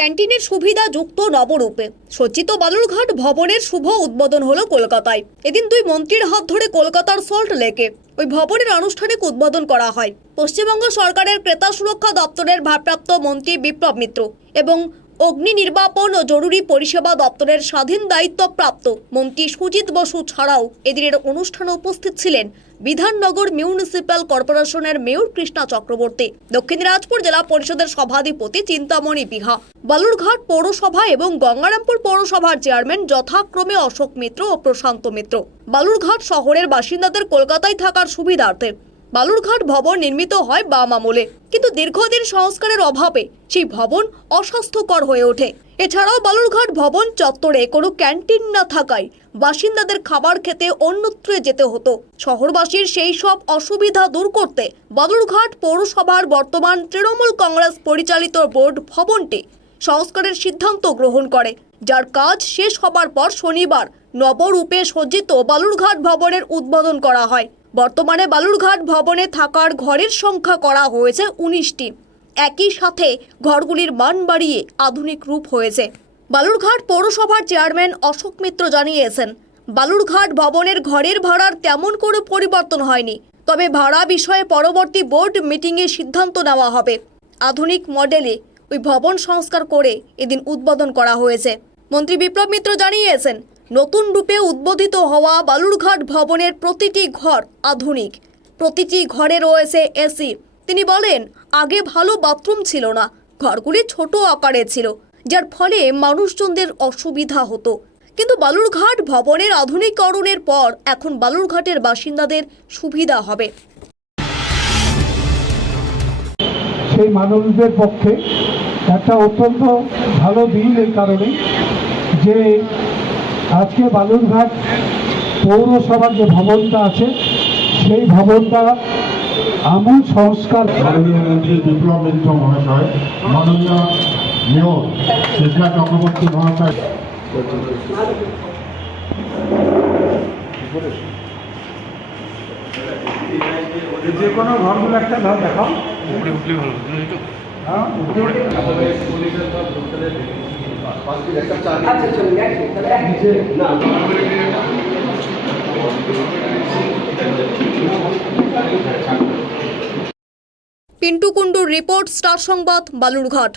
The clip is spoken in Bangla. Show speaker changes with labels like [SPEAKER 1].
[SPEAKER 1] ক্যান্টিনের সুবিধা যুক্ত নবরূপে। সজ্জিত বালুরঘাট ভবনের শুভ উদ্বোধন হলো কলকাতায়। এদিন দুই মন্ত্রীর হাত ধরে কলকাতার সল্ট লেকে। ওই ভবনের আনুষ্ঠানিক উদ্বোধন করা হয়। পশ্চিমবঙ্গ সরকারের ক্রেতা সুরক্ষা দপ্তরের ভারপ্রাপ্ত মন্ত্রী বিপ্লব মিত্র এবং অগ্নি নির্বাপন ও জরুরি পরিষেবা দপ্তরের স্বাধীন দায়িত্বপ্রাপ্ত মন্ত্রী সুজিত বসু ছাড়াও এদিনের অনুষ্ঠানে উপস্থিত ছিলেন বিধাননগর মিউনিসিপ্যাল কর্পোরেশনের মেয়র কৃষ্ণা চক্রবর্তী, দক্ষিণ দিনাজপুর জেলা পরিষদের সভাধিপতি চিন্তামণি বিহা, বালুরঘাট পৌরসভা এবং গঙ্গারামপুর পৌরসভার চেয়ারম্যান যথাক্রমে অশোক মিত্র ও প্রশান্ত মিত্র। বালুরঘাট শহরের বাসিন্দাদের কলকাতায় থাকার সুবিধার্থে বালুরঘাট ভবন নির্মিত হয় বাম আমলে। কিন্তু দীর্ঘদিন সংস্কারের অভাবে সেই ভবন অস্বাস্থ্যকর হয়ে ওঠে। এছাড়াও বালুরঘাট ভবন চত্বরে কোনো ক্যান্টিন না থাকায় বাসিন্দাদের খাবার খেতে অন্যত্রে যেতে হতো। শহরবাসীর সেই সব অসুবিধা দূর করতে বালুরঘাট পৌরসভার বর্তমান তৃণমূল কংগ্রেস পরিচালিত বোর্ড ভবনটি সংস্কারের সিদ্ধান্ত গ্রহণ করে, যার কাজ শেষ হবার পর শনিবার নবরূপে সজ্জিত বালুরঘাট ভবনের উদ্বোধন করা হয়। বর্তমানে বালুরঘাট ভবনে থাকার ঘরের সংখ্যা করা হয়েছে উনিশটি। একই সাথে ঘরগুলির মান বাড়িয়ে আধুনিক রূপ হয়েছে। বালুরঘাট পৌরসভার চেয়ারম্যান অশোক মিত্র জানিয়েছেন, বালুরঘাট ভবনের ঘরের ভাড়ার তেমন কোনো পরিবর্তন হয়নি, তবে ভাড়া বিষয়ে পরবর্তী বোর্ড মিটিংয়ে সিদ্ধান্ত নেওয়া হবে। আধুনিক মডেলে ওই ভবন সংস্কার করে এদিন উদ্বোধন করা হয়েছে। মন্ত্রী বিপ্লব মিত্র জানিয়েছেন নতুন রূপে উদ্বোধিত হওয়া বালুরঘাট ভবনের প্রতিটি ঘর আধুনিক। প্রতিটি ঘরে রয়েছে এসি তিনি বলেন, আগে ভালো বাথরুম ছিল না, ঘরগুলি ছোট আকারে ছিল, যার ফলে মানুষজনদের অসুবিধা হতো। কিন্তু বালুরঘাট ভবনের আধুনিকরণের পর এখন বালুরঘাটের বাসিন্দাদের সুবিধা হবে।
[SPEAKER 2] সেই মানুষদের পক্ষে একটা অত্যন্ত ভালো দিন কারণে যে আজকে বালুরঘাট পৌরসভার যে ভবনটা আছে সেই ভবনটা আমূল সংস্কার
[SPEAKER 3] মাননীয় মন্ত্রী বিপ্লব মিত্র মহাশয় মাননীয় মেয়র কৃষ্ণা চক্রবর্তী মহাশয়।
[SPEAKER 2] যে কোনো ঘরগুলো একটা ঘর দেখাও। হ্যাঁ
[SPEAKER 1] পিন্টু কুণ্ডুর রিপোর্ট স্টার সংবাদ বালুরঘাট।